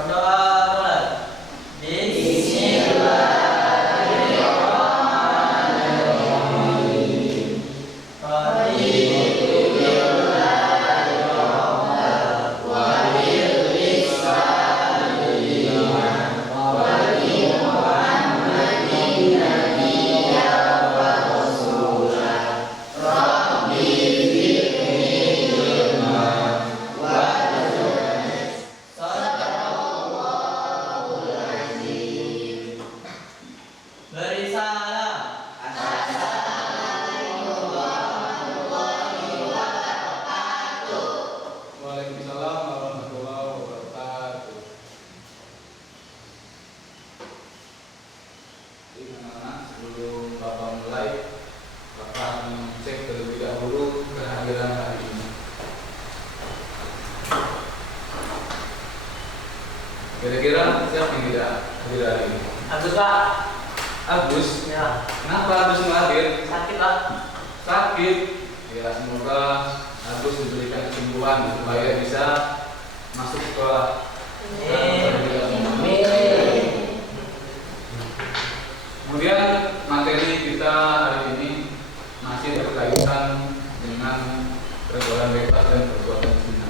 Berdoa mulai. Waalaikumsalam warahmatullahi wabarakatuh. Jadi anak-anak, sebelum Bapak mulai, Bapak akan cek terlebih dahulu kehadiran hari ini. Kira-kira siapa yang tidak hadir hari ini? Agus Pak. Agus. Ya. Kenapa Agus nggak hadir? Sakit Pak. Sakit. Ya, semoga Agus diberikan kesembuhan supaya bisa masuk sekolah. Kemudian materi kita hari ini masih berkaitan dengan pergaulan bebas dan perbuatan zina.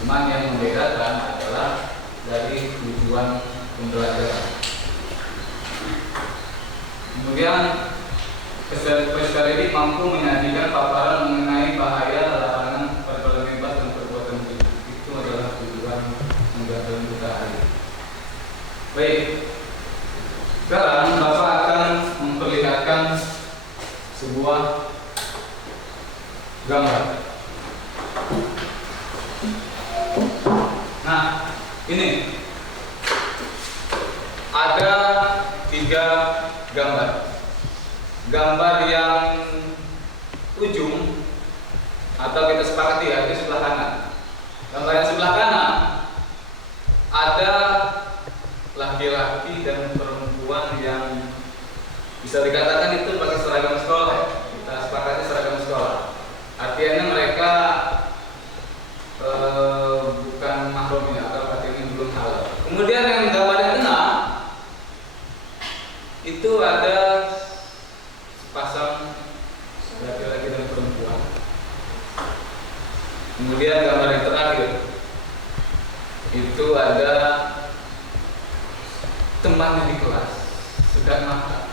Cuman yang membedakan adalah dari tujuan pembelajaran. Kemudian peserta ini mampu menyajikan paparan mengenai bahaya larangan pergaulan bebas dan perbuatan zina. Itu adalah tujuan pembelajaran kita hari ini. Baik, sekarang Bapak akan memperlihatkan sebuah gambar. Nah, ini ada 3 gambar. Gambar yang ujung atau kita sepakati ya, itu sebelah kanan. Gambar yang sebelah kanan ada laki-laki dan perempuan yang bisa dikatakan itu pakai seragam sekolah ya. Kita sepakati seragam sekolah. Artinya mereka bukan mahram ya, atau artinya belum halal. Kemudian yang gambar yang tengah itu ada sepasang laki-laki dan perempuan. Kemudian gambar yang terakhir itu ada temannya di kelas sedang makan,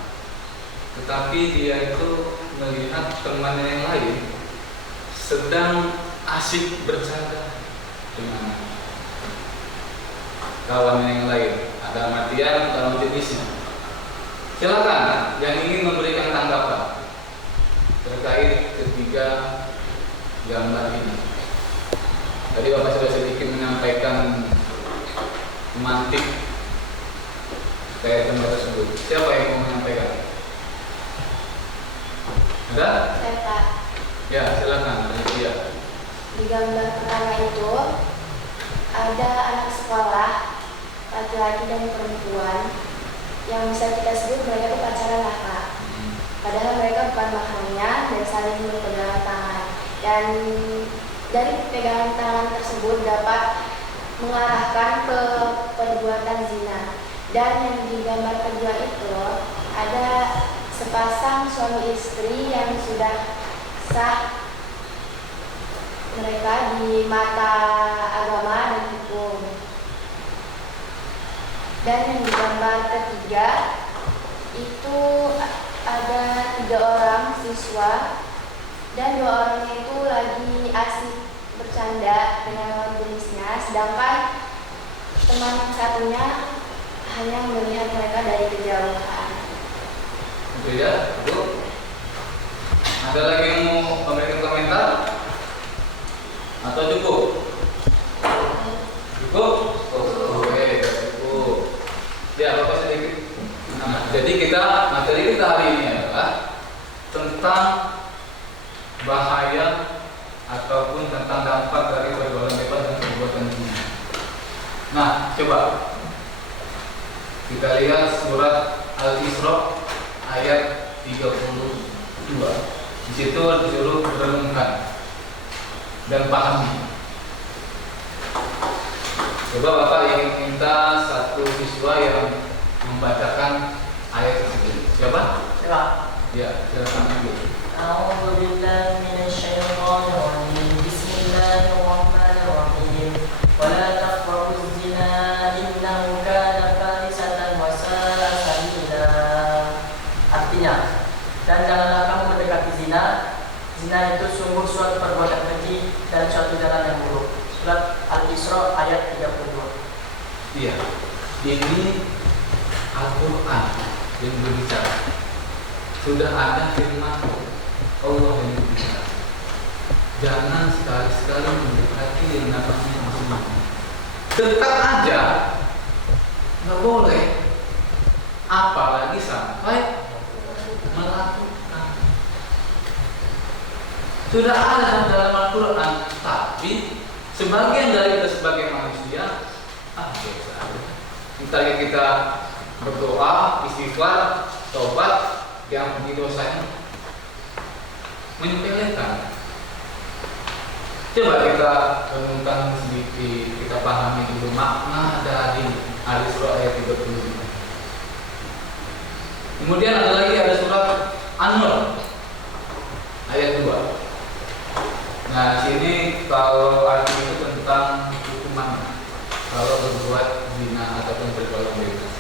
tetapi dia itu melihat temannya yang lain sedang asik bercanda dengan kawannya yang lain. Ada artian dalam jenisnya. Silakan yang ingin memberikan tanggapan terkait ketiga gambar ini. Tadi Bapak sudah sedikit menyampaikan mantik terkait gambar tersebut. Siapa yang mau menyampaikan? Ada? Saya Pak. Ya, silakan. Ya. Di gambar pertama itu ada anak sekolah, laki-laki dan perempuan, yang bisa kita sebut mereka itu pacaran lah Pak. Padahal mereka bukan mahramnya dan saling berpegangan tangan. Dan dari pegangan tangan tersebut dapat mengarahkan ke perbuatan zina. Dan yang di gambar kedua itu ada sepasang suami istri yang sudah sah mereka di mata agama dan hukum. Dan yang di gambar ketiga itu ada 3 orang siswa dan 2 orangnya itu lagi asik bercanda dengan lawan jenisnya, sedangkan teman satunya hanya melihat mereka dari kejauhan. Itu ya, Bu. Ada lagi yang mau memberikan komentar? Atau cukup? Cukup? Oke, cukup. Ya, Bapak sedikit. Nah, jadi materi kita hari ini adalah tentang bahaya ataupun tentang dampak dari pergaulan bebas dan perbuatan zina. Nah, coba kita lihat surat Al-Isra ayat 32. Di situ disuruh merenungkan dan pahami. Coba Bapak meminta satu siswa yang membacakan ayat tersebut. Siapa? Siapa? Ya, silakan Ibu. A'udzu billahi minasyaitonir rajim. Bismillahirrahmanirrahim. Wa la taqrabuz zina innahu kana fahisatan wa sa'a sabila. Artinya, dan janganlah kamu mendekati zina. Zina itu sungguh suatu perbuatan keji dan suatu jalan yang buruk. Surat Al-Isra ayat 32. Iya, ini Al-Quran yang berbicara. Sudah ada firman Allah yang berbicara. Jangan sekali-sekali mendekati yang namanya muslim. Dekat aja, nggak boleh. Apalagi sampai melakukan. Sudah ada dalam Al-Quran, tapi sebagian dari kita sebagai manusia, biasa aja. Ntar kita berdoa, istighfar, tobat, yang dosanya menyepelekan. Coba kita renungkan sedikit, kita pahami dulu makna dari Al-Isra ayat 35. Kemudian ada lagi ada surat An-Nur ayat 2. Nah, sini kalau arti itu tentang hukuman kalau berbuat zina ataupun bergolong bebas.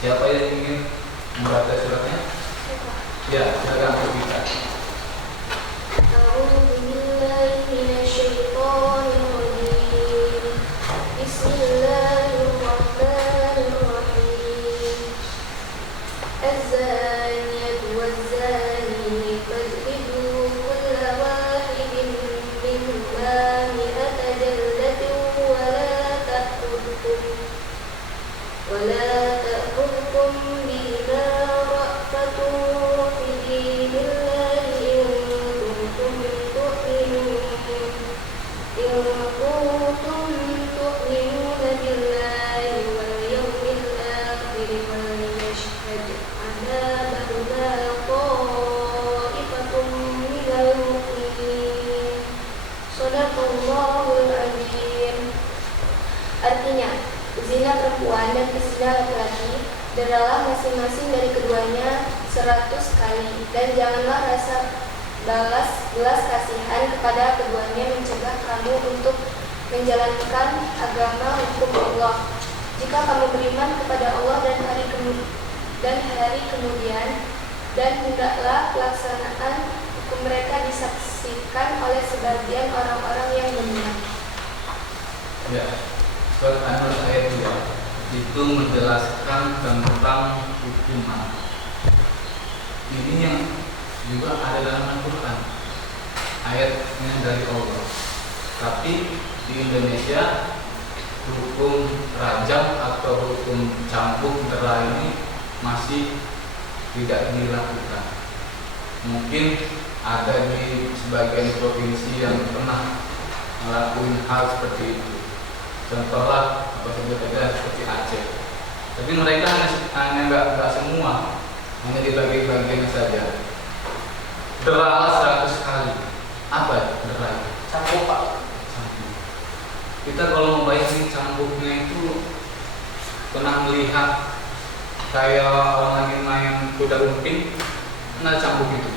Siapa yang ingin membaca suratnya? Ya, silakan kita. A'udzu billahi minasyaitonir rajim. Bismillahirrahmanirrahim. Az-zaniyatu waz-zani fajlidu kulla wahidin minhuma mi'ata jaldatin wa la ta'khudhukum bima ra'fatun fi dinillahi in kuntum tu'minuna billahi wal yawmil akhir wal yashhad 'adabahuma ta'ifatun minal mu'minin. Shadaqallahul 'azim. Artinya, zina perempuan dan zina laki-laki adalah masing-masing dari keduanya 100 kali, dan janganlah rasa belas kasihan kepada keduanya mencegah kamu untuk menjalankan agama hukum Allah. Jika kamu beriman kepada Allah dan hari kemudian, dan hendaklah pelaksanaan hukum mereka disaksikan oleh sebagian orang-orang yang benar. Ya, surat An-Nur ayat 2 itu menjelaskan tentang hukuman. Ini yang juga ada dalam Al-Quran, ayatnya dari Allah. Tapi di Indonesia hukum rajam atau hukum cambuk dera ini masih tidak dilakukan. Mungkin ada di sebagian provinsi yang pernah melakukan hal seperti itu. Contohlah apa sebut aja seperti Aceh. Tapi mereka hanya nggak semua, hanya di bagian-bagian saja. Dera 100 kali. Apa dera? Cambuk, Pak. Cambuk. Kita kalau membayangin cambuknya itu pernah melihat kayak orang lagi main kuda lumping, nah cambuk itu.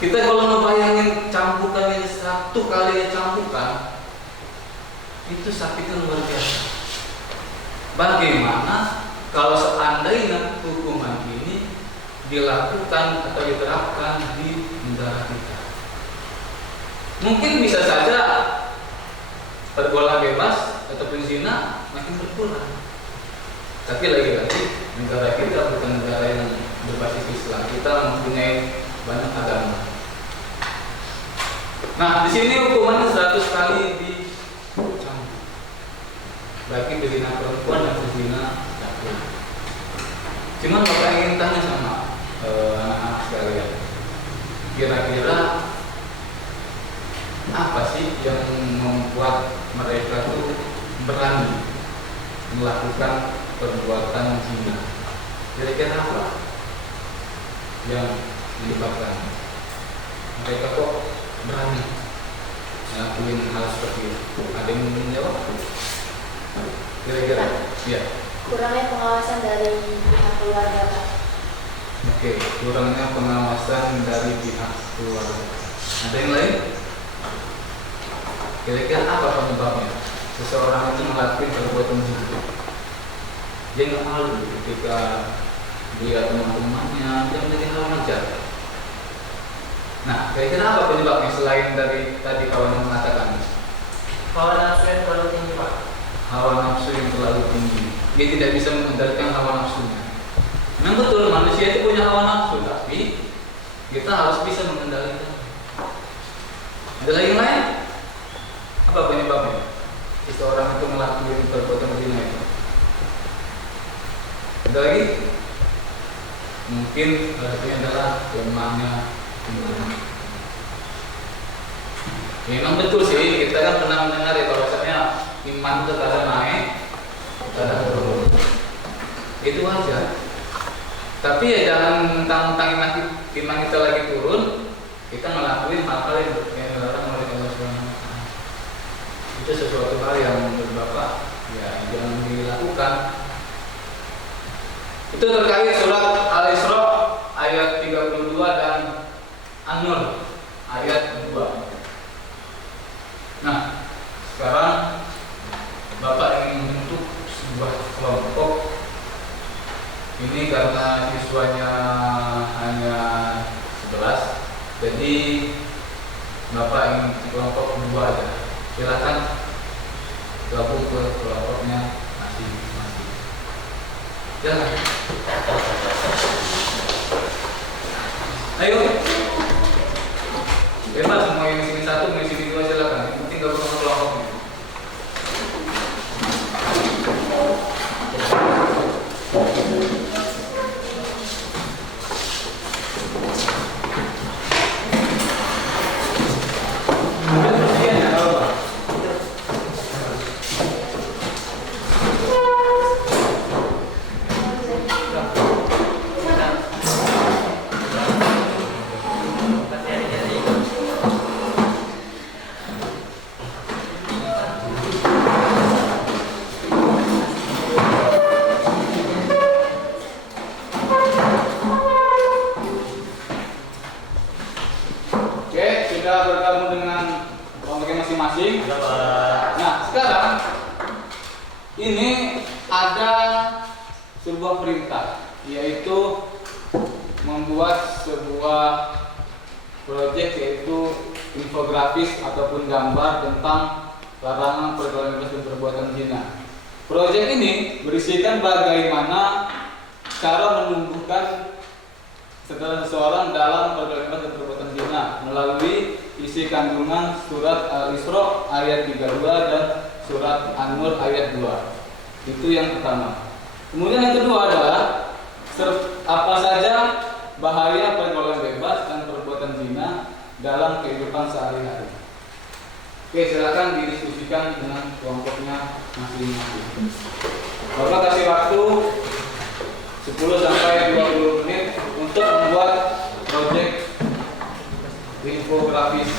Kita kalau membayangin cambukannya 1 kali cambukan, itu sakitnya luar biasa. Bagaimana kalau seandainya hukuman ini dilakukan atau diterapkan di negara kita? Mungkin bisa saja pergaulan bebas ataupun zina makin berkurang. Tapi lagi-lagi negara kita bukan negara yang berbasis Islam. Kita mempunyai banyak agama. Nah, di sini hukumannya 100 kali dicambuk. Bagi berzina perempuan dan berzina laki-laki. Cuman Bapak ingin tanya sama anak-anak sekalian, kira-kira apa sih yang membuat mereka tuh berani melakukan perbuatan zina? Kira-kira apa yang menyebabkan mereka kok berani melakukan hal seperti itu? Ada yang ingin menjawab? Kira-kira. Iya. Kurangnya pengawasan dari pihak keluarga, Pak. Oke, kurangnya pengawasan dari pihak keluarga. Ada yang lain? Kira-kira apa penyebabnya? Seseorang itu melakukan perbuatan zina. Dia nggak malu ketika dia teman-temannya, dia menjadi hal wajar. Nah, kira-kira apa penyebabnya selain dari tadi kawan yang mengatakan? Hawa nafsu yang terlalu tinggi, Pak. Hawa nafsu yang terlalu tinggi. Dia tidak bisa mengendalikan hawa nafsunya. Memang betul manusia itu punya hawa nafsu, tapi kita harus bisa mengendalikan. Ada lagi yang lain? Apa penyebabnya? Seseorang itu melakukan perbuatan zina itu. Ada lagi? Mungkin satunya adalah imannya. Memang betul sih, kita kan pernah mendengar ya bahwasanya iman itu kadang naik, kadang turun. Itu wajar. Tapi ya jangan mentang-mentang iman kita lagi turun, kita ngelakuin hal-hal yang dilarang oleh Allah SWT. Itu sesuatu hal yang menurut Bapak ya jangan dilakukan. Itu terkait surat Al-Isra ayat 32 dan An-Nur ayat 2. Nah, sekarang Bapak ingin membentuk sebuah kelompok. Ini karena siswanya hanya 11, jadi Bapak ingin kelompok 2 aja. Silakan gabung ke kelompoknya masing-masing. Silakan. Ayo. Bebas mau yang sini 1, mau yang sini 2 silakan. Yang penting gabung ke kelompoknya. Ini ada sebuah perintah, yaitu membuat sebuah proyek, yaitu infografis ataupun gambar tentang larangan pergaulan bebas dan perbuatan zina. Proyek ini berisikan bagaimana cara menumbuhkan seseorang dalam pergaulan bebas dan perbuatan zina melalui isi kandungan surat Al-Isra ayat 32 dan surat An-Nur ayat 2. Itu yang pertama. Kemudian yang kedua adalah apa saja bahaya pergaulan bebas dan perbuatan zina dalam kehidupan sehari-hari. Oke, silakan didiskusikan dengan kelompoknya masing-masing. Bapak kasih waktu 10 sampai 20 menit untuk membuat proyek infografis.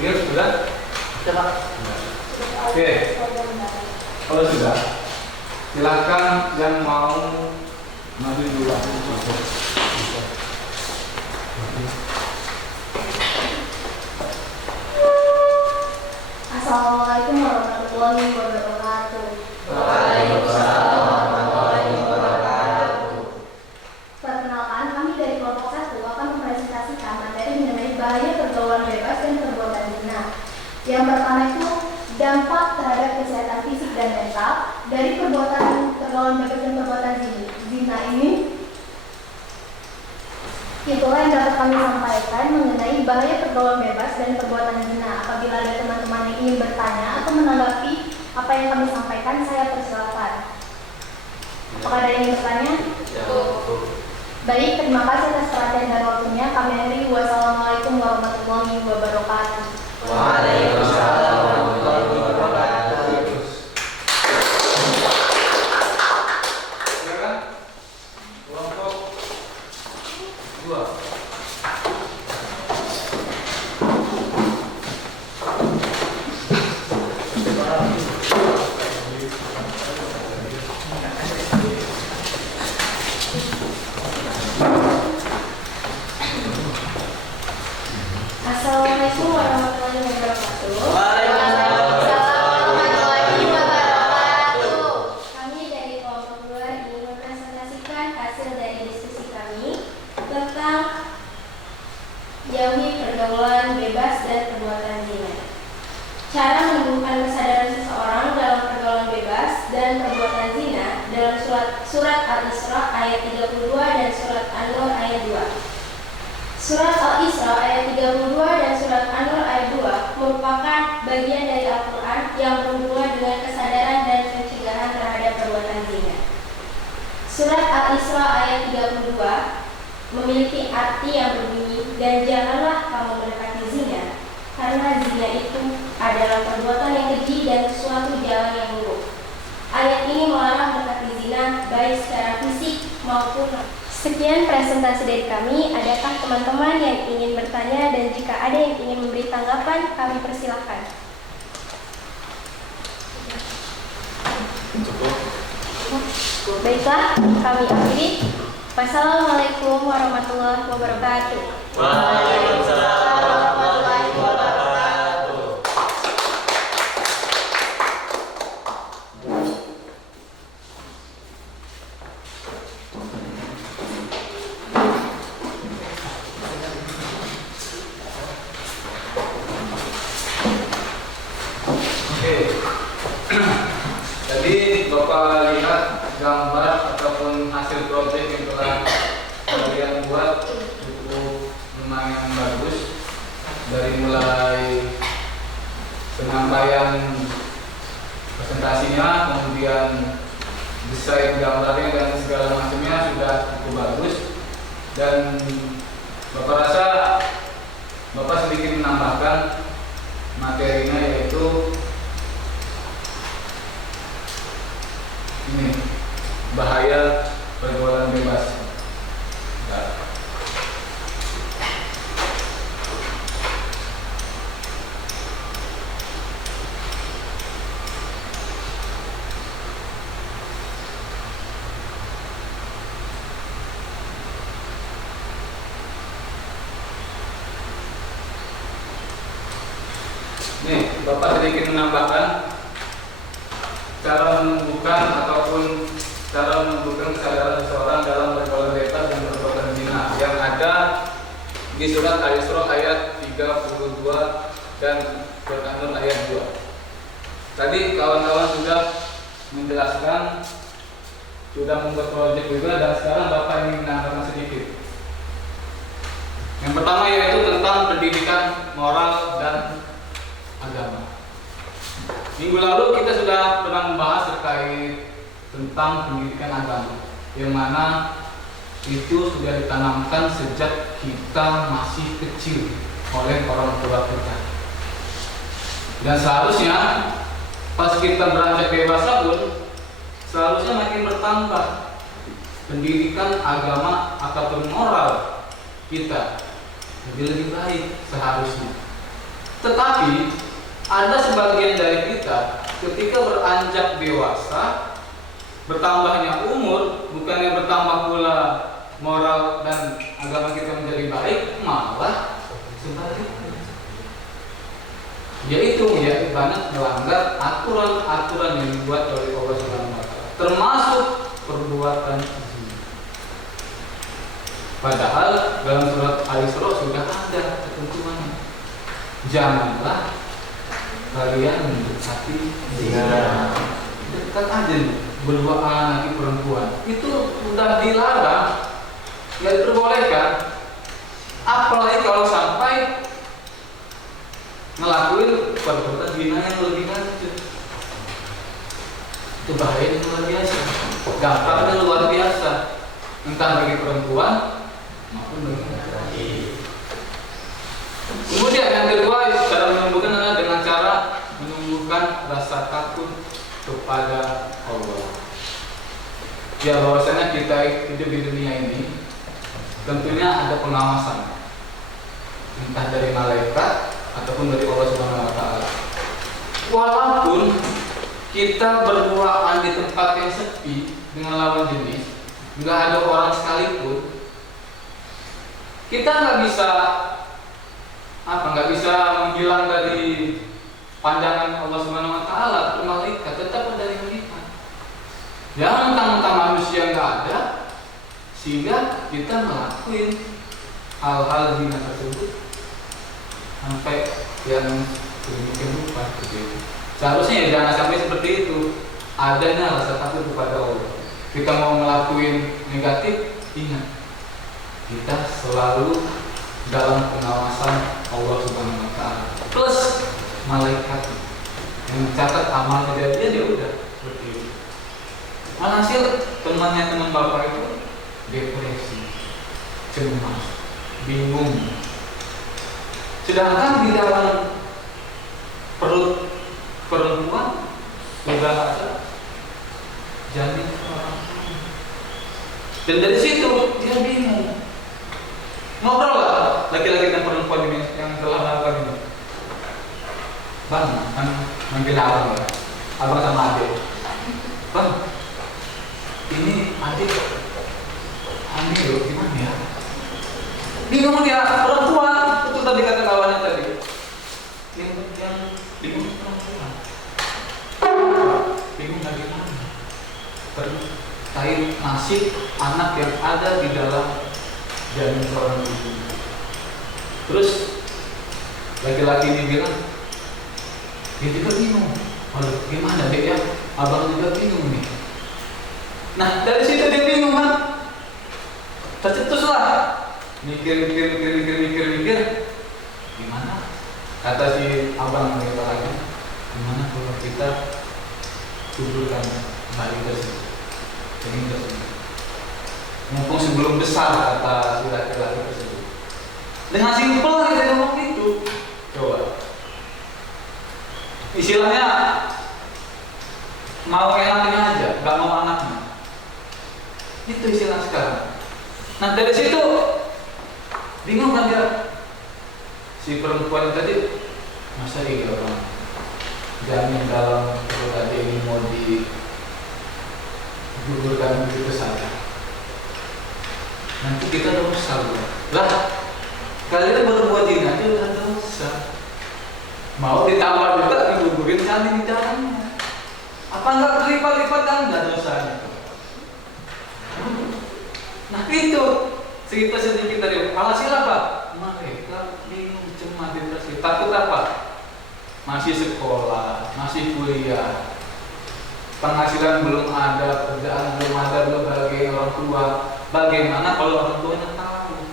Dia sudah? Coba. Oke. Kalau sudah, silakan yang mau maju dulu. Assalamualaikum warahmatullahi wabarakatuh. Waalaikumsalam warahmatullahi wabarakatuh. Perkenalkan, kami dari kelompok Itulah yang dapat kami sampaikan mengenai bahaya pergaulan bebas dan perbuatan zina. Apabila ada teman-teman yang ingin bertanya atau menanggapi apa yang kami sampaikan, saya persilakan. Apakah ada yang ingin bertanya? Ya. Baik, terima kasih atas perhatian dan waktunya. Kami akhiri. Wassalamualaikum warahmatullahi wabarakatuh. Waalaikumsalam warahmatullahi wabarakatuh. Silakan. Kelompok 2. Assalamualaikum warahmatullahi wabarakatuh. Waalaikumsalam warahmatullahi wabarakatuh. Kami dari kelompok 2 ingin mempresentasikan hasil dari diskusi kami tentang jauhi pergaulan bebas dan perbuatan zina. Cara menumbuhkan kesadaran seseorang dalam pergaulan bebas dan perbuatan zina dalam surat Al-Isra ayat 32 dan surat An-Nur ayat 2. Surat Al-Isra ayat 32 dan surat An-Nur ayat 2 merupakan bagian dari Al-Quran yang berhubungan dengan kesadaran dan pencegahan terhadap perbuatan zina. Surat Al-Isra ayat 32 memiliki arti yang berbunyi, dan janganlah kamu mendekati zina, karena zina itu adalah perbuatan yang keji dan suatu jalan yang buruk. Ayat ini melarang mendekati zina baik secara fisik maupun. Sekian presentasi dari kami. Adakah teman-teman yang ingin bertanya, dan jika ada yang ingin memberi tanggapan, kami persilahkan. Baiklah, kami akhiri. Wassalamualaikum warahmatullahi wabarakatuh. Waalaikumsalam warahmatullahi wabarakatuh. Oke. Jadi Bapak lihat gambar ataupun hasil proyek yang telah kalian buat cukup lumayan bagus, dari mulai penyampaian presentasinya, kemudian desain gambarnya dan segala macamnya sudah cukup bagus. Dan Bapak rasa Bapak sedikit menambahkan materinya, yaitu ini, bahaya pergaulan bebas. Ya. Nih, Bapak sedikit menambahkan cara menumbuhkan ataupun cara menumbuhkan kesadaran seseorang dalam pergaulan bebas dan perbuatan zina yang ada di surat Al-Isra ayat 32 dan surat An-Nur ayat 2. Tadi kawan-kawan sudah menjelaskan, sudah membuat proyek juga, dan sekarang Bapak ingin menambahkan sedikit. Yang pertama yaitu tentang pendidikan moral dan agama. Minggu lalu kita sudah pernah membahas terkait tentang pendidikan agama, yang mana itu sudah ditanamkan sejak kita masih kecil oleh orang tua kita. Dan seharusnya pas kita beranjak dewasa pun seharusnya makin bertambah pendidikan agama ataupun moral kita lebih baik seharusnya. Tetapi ada sebagian dari kita ketika beranjak dewasa, bertambahnya umur, bukannya bertambah pula moral dan agama kita menjadi baik, malah sebaliknya, yaitu banyak melanggar aturan-aturan yang dibuat oleh Allah Subhanahu wa Ta'ala, termasuk perbuatan zina. Padahal dalam surat Al-Isra sudah ada ketentuannya. Janganlah kalian mendekati zina. Dekat aja nih, berduaan lagi perempuan. Itu sudah dilarang, tidak diperbolehkan. Apalagi kalau sampai ngelakuin perbuatan zina yang lebih lanjut, itu bahaya luar biasa, dampaknya luar biasa, entah bagi perempuan maupun bagi laki-laki. Kemudian yang kedua, cara menumbuhkan adalah dengan cara menumbuhkan rasa takut kepada Allah. Ya, bahwasanya kita hidup di dunia ini tentunya ada pengawasan, entah dari malaikat ataupun dari Allah Subhanahu wa taala. Walaupun kita berduaan di tempat yang sepi dengan lawan jenis, nggak ada orang sekalipun, kita nggak bisa menghilang dari pandangan Allah Subhanahu wa taala. Malaikat tetap ada yang melihat. Jangan mentang-mentang manusia nggak ada sehingga kita ngelakuin hal-hal zina tersebut sampai yang sedemikian rupa gitu. Seharusnya ya jangan sampai seperti itu. Adanya rasa takut kepada Allah. Kita mau ngelakuin negatif, ingat kita selalu dalam pengawasan Allah Subhanahu wa taala. Plus malaikat yang mencatat amal dia udah seperti itu. Alhasil teman bapak itu depresi, cemas, bingung. Sedangkan di dalam perut perempuan sudah ada janin orang. Dan dari situ dia bingung. Ngobrol lah laki-laki dan perempuan ini yang telah melakukan ini. Bang, kan manggil abang ya, abang sama adik. Bang, ini adik loh, gimana ya? Bingung dia, perempuan. Itu tadi kata kawannya tadi. Yang bingung perempuan. Bingung bagaimana? Terkait nasib anak yang ada di dalam janin seorang ibu. Terus laki-laki ini bilang, dia juga bingung. Waduh, gimana dek ya? Abang juga bingung nih. Nah, dari situ dia bingung kan? Tercetuslah. Mikir. Gimana? Kata si abang lagi, gimana kalau kita kuburkan bayi tersebut? Mumpung sebelum besar, kata si laki-laki tersebut. Dengan simpel kita ngomong itu. Coba. Istilahnya mau enaknya aja, nggak mau anaknya. Itu istilah sekarang. Nah dari situ bingung kan dia, si perempuan tadi, masa iya bang, janin dalam perut adik ini mau digugurkan begitu saja. Nanti kita dosa lah. Kalian berbuat ini aja udah dosa. Mau ditambah juga digugurin janin di dalamnya. Apa enggak berlipat-lipat kan enggak dosanya? Nah itu cerita sedikit dari alhasil apa? Mereka bingung, cemas, depresi. Takut apa? Masih sekolah, masih kuliah, penghasilan belum ada, kerjaan belum ada, belum bagi orang tua. Bagaimana kalau orang tuanya tahu?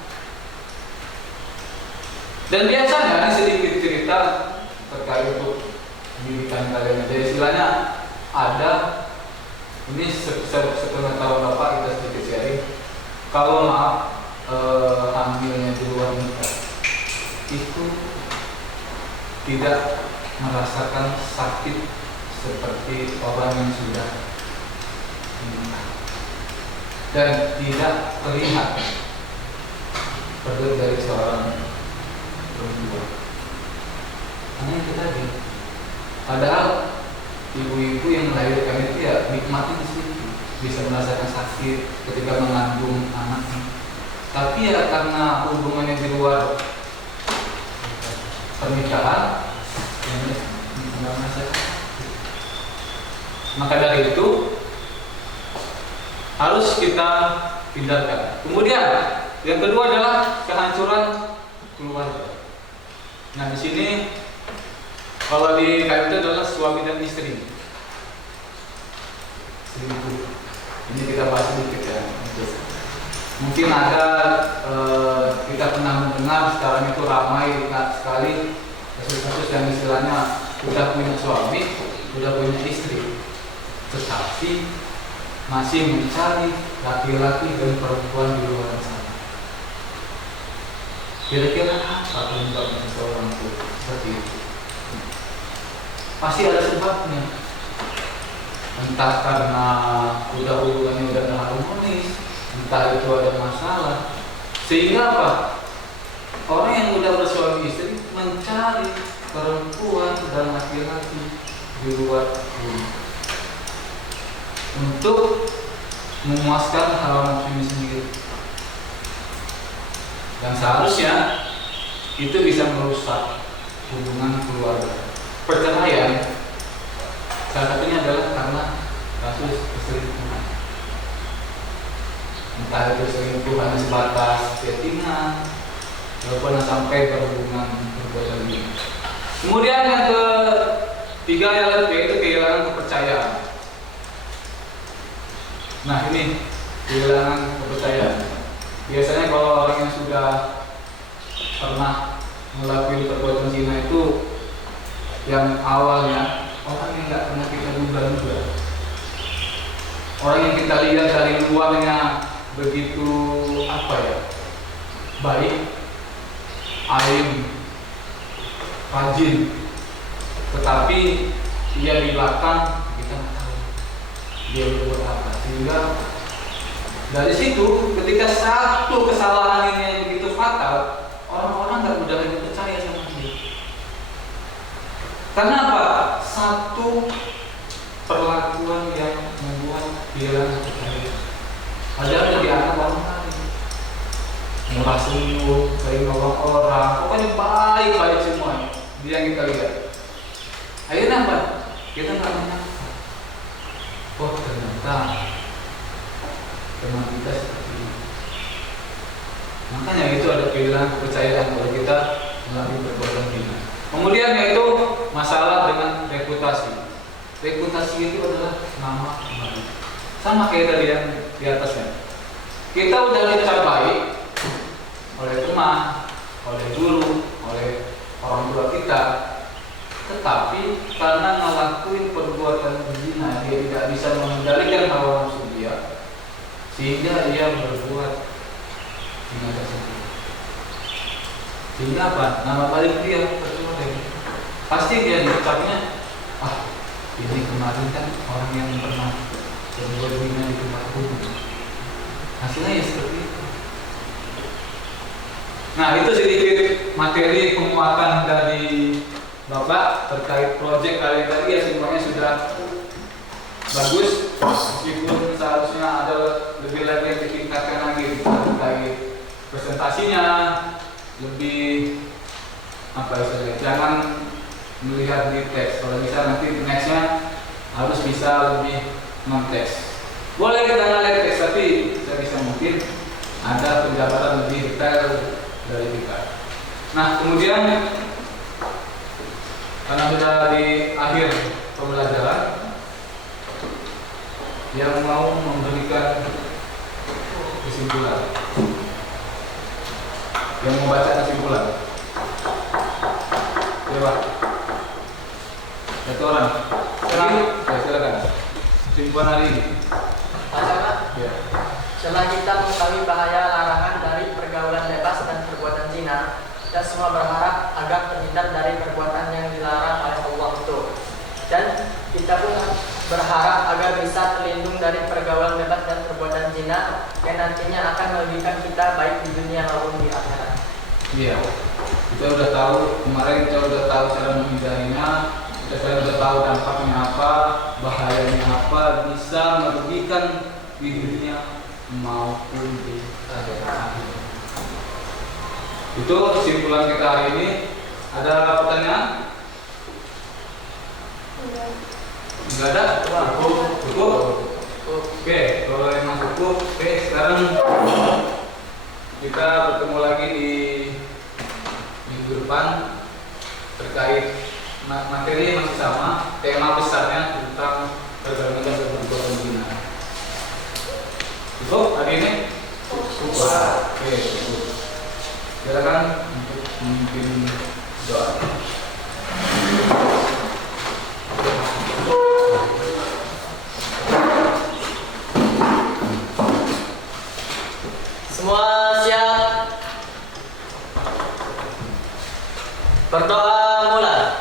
Dan biasanya ini sedikit cerita terkait untuk pendidikan kalian. Jadi istilahnya ada, ini setengah tahun Bapak kita sedikit sharing. Kalau maaf hamilnya di luar nikah itu tidak merasakan sakit seperti orang yang sudah menikah dan tidak terlihat perlu dari seorang perempuan. Karena itu tadi, padahal ibu-ibu yang melahirkan itu ya nikmati di situ, bisa merasakan sakit ketika mengandung anaknya. Tapi ya karena hubungannya di luar pernikahan, ini nggak merasakan. Maka dari itu harus kita hindarkan. Kemudian yang kedua adalah kehancuran keluarga. Nah di sini kalau di kayu itu adalah suami dan istri. Ini kita bahas sedikit ya. Mungkin ada kita pernah mendengar sekarang itu ramai sekali kasus-kasus yang istilahnya udah punya suami, udah punya istri, tetapi masih mencari laki-laki dan perempuan di luar sana. Kira-kira apa penyebabnya seseorang itu seperti itu? Pasti ada sebabnya. Entah karena hubungannya udah nggak harmonis, entah itu ada masalah, sehingga apa? Orang yang udah bersuami istri mencari perempuan dan laki-laki di luar rumah untuk memuaskan hawa nafsunya sendiri, dan seharusnya itu bisa merusak hubungan keluarga. Perceraian salah satunya adalah karena kasus perselingkuhan. Entah itu selingkuhan sebatas settingan, walaupun sampai berhubungan perbuatan ini. Kemudian yang ketiga yaitu kehilangan kepercayaan. Nah ini kehilangan kepercayaan. Biasanya kalau orang yang sudah pernah melakukan perbuatan zina itu, yang awalnya orang yang nggak pernah kita duga-duga, orang yang kita lihat dari luarnya begitu baik, alim, rajin, tetapi dia di belakang kita nggak tahu dia berbuat apa. Sehingga dari situ ketika satu kesalahan ini yang begitu fatal, orang-orang nggak mudah lagi percaya sama dia. Karena apa? Satu perlakuan yang membuat dia percaya. Padahal dia anak orang lain, murah senyum, sering nolong orang, pokoknya baik-baik semuanya. Dia yang kita lihat. Akhirnya apa? Kita nggak menyangka, oh ternyata teman kita seperti ini. Makanya itu ada kehilangan kepercayaan kalau kita melalui perbuatan zina. Kemudian yaitu masalah dengan reputasi. Reputasi itu adalah nama baik. Sama kayak tadi yang di atasnya. Kita udah dicap baik oleh teman, oleh guru, oleh orang tua kita, tetapi karena ngelakuin perbuatan zina, dia tidak bisa mengendalikan hawa nafsu dia, sehingga ia berbuat zina tersebut. Sehingga apa? Nama baik dia tercoreng. Pasti dia dicapnya, ini kemarin kan orang yang pernah berbuat zina di tempat umum. Hasilnya ya seperti itu. Nah, itu sedikit materi penguatan dari Bapak terkait proyek kali tadi. Ya semuanya sudah bagus, meskipun seharusnya ada lebih lagi yang ditingkatkan lagi terkait presentasinya, lebih jangan melihat di teks. Kalau bisa nanti nextnya harus bisa lebih non-teks. Boleh kita lihat teks, tapi saya bisa mungkin ada penjabaran lebih detail dari kita. Nah, kemudian karena sudah di akhir pembelajaran, yang mau memberikan kesimpulan, yang membaca kesimpulan, coba satu orang. Silakan. Kesimpulan hari ini. Ya. Setelah kita mengetahui bahaya larangan dari pergaulan bebas dan perbuatan zina, kita semua berharap agar terhindar dari perbuatan yang dilarang oleh Allah itu. Dan kita pun berharap agar bisa terlindung dari pergaulan bebas dan perbuatan zina yang nantinya akan merugikan kita baik di dunia maupun di akhirat. Iya. Kita udah tahu, kemarin kita udah tahu cara menghindarinya, kita udah tahu dampaknya apa, bahayanya apa, bisa merugikan di dunia maupun di akhirat. Itu kesimpulan kita hari ini. Ada pertanyaan? Enggak ada? Cukup? Oke, kalau emang cukup, oke, sekarang kita bertemu lagi di minggu depan terkait materi masih sama, tema besarnya tentang pergaulan dan perbuatan zina. Cukup hari ini? Cukup. Oke, cukup. Silakan untuk memimpin doa. Semua siap? Berdoa mulai.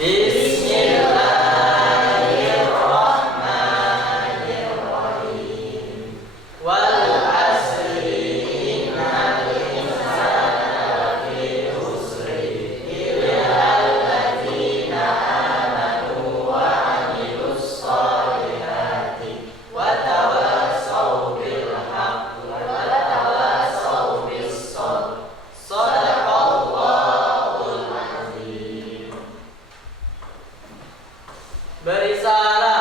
Bismillahirrahmanirrahim. Wal asri innal insana lafi khusri illa alladzina amanu wa 'amilus shalihati wa tawassaw bil haqqi wa tawassaw bis sabr. Shadaqallahul azim. Beri salam